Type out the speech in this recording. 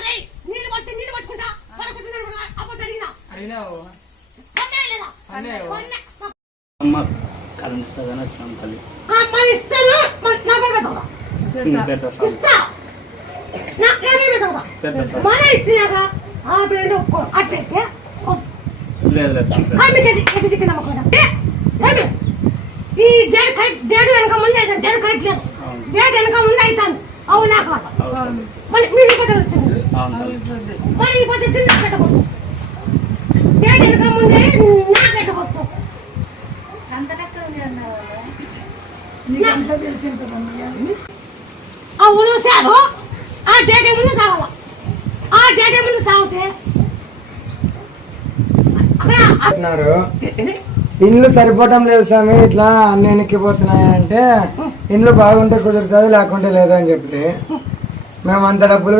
నీళ్ళు పట్టుకుంటా అమ్మ కరెంట్ ఇస్తుందని వచ్చినాం తల్లి. ఈ డేడు వెనక ముందు అవుతాను డేడు కరెక్ట్ లేదు డేడు వెనక ముందు అవుతాను అవునా మళ్ళీ మీరు వచ్చింది మరి ఈ పద్ధతి నాకు పెట్టబోతు డేడు వెనక ముందే నాకు పెట్టబోతు అవును సారు ఆ డేటే ముందు తాగాల ఆ డేటే ముందు తాగితే ఇండ్లు సరిపోవటం లేదు స్వామి, ఇట్లా అన్ని వెనక్కిపోతున్నాయంటే ఇండ్లు బాగుంటే కుదురుతుంది లేకుంటే లేదు అని చెప్తే మేము అంత డబ్బులు